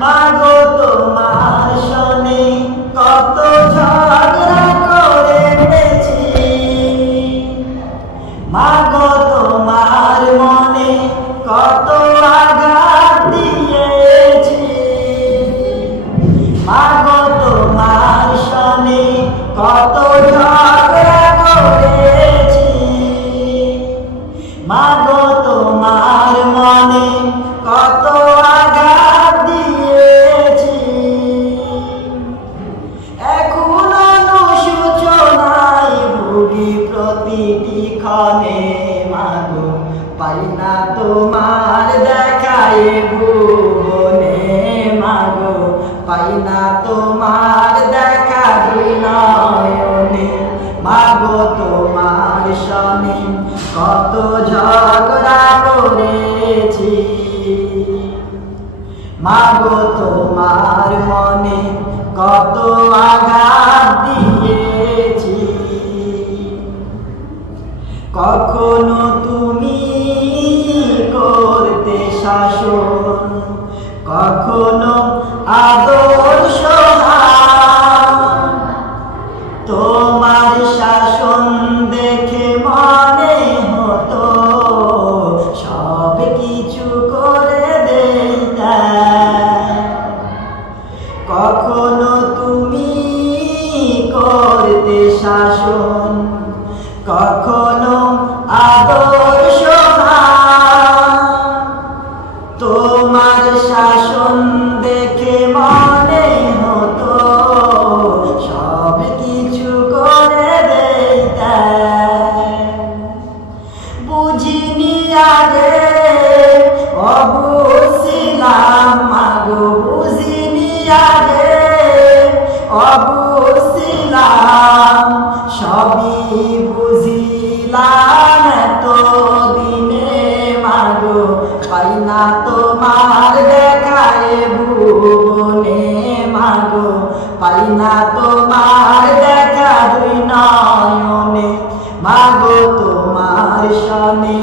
মাগো তোমার শোনে কত ঝগড়া করেছি, মাগো তোমার মনে কত আঘাত দিয়েছি, মাগো তোমার শোনে কত ঝগড়া করেছি, মাগো তোমার মনে কত আঘাত দিয়েছি। এখন অনুশোচনায় ভুগি প্রতিটি ক্ষণে, মাগো পাই না তোমার দেখায় ভুবনে, মাগো পাই না তোমার দেখা দুই নয়নে, মাগো তোমার শোনে কত ঝগড়া করেছি, মাগো তোমার মনে কত আঘাত দিয়েছি। কখনো তুমি করতে শাসন, কখনো আদর সহায়, তোমার শাসন দেখে মনে হতো সব কিছু করে দিতে। কখনো তুমি করতে শাসন, কখনো আদর সহায়, তোমার শাসন দেখে মনে হতো সব কিছু করে দিতে। বুঝিনি আগে অবুঝিলাম, মাগো বুঝিনি আগে অবুঝিলাম, সবই বুঝিলাম এতদিনে, মাগো পাই না তোমার দেখায় ভুবনে, মাগো পাই না তোমার দেখা দুই নয়নে, মাগো তোমার শোনে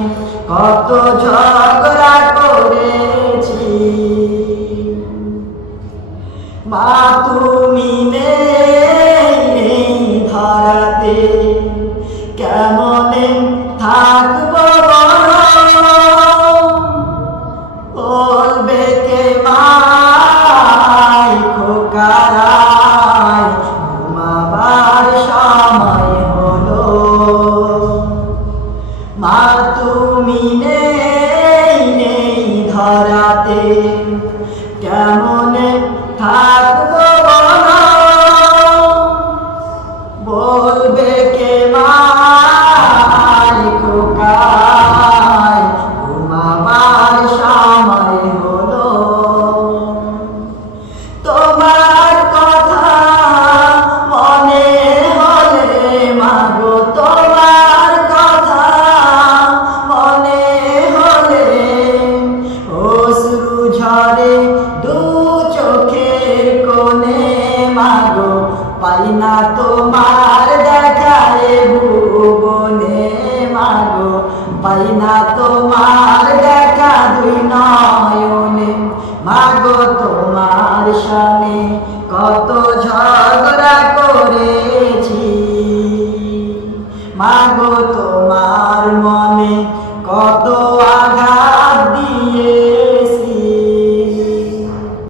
কত ঝগড়া করেছি। মা তুমি নেই ধরাতে, কেমনে থাকবো বলবে কে মাই খোকারাই, ঘুমাবার সময় হলো। মা তুমি নেই ধরাতে, কেমনে থাকবো বলবে কে মাই খোকাই, ঘুমাবার সময় হলো। তোমার কথা মনে হলে, মাগো তোমার কথা মনে হলে অশ্রু ঝরে দু চোখের কোণে, মাগো পাই না তোমার দেখায় ভুবনে, মাগো পাই না তোমার দেখা দুই নয়নে, মাগো তোমার শোনে কত ঝগড়া করেছি, মাগো তোমার মনে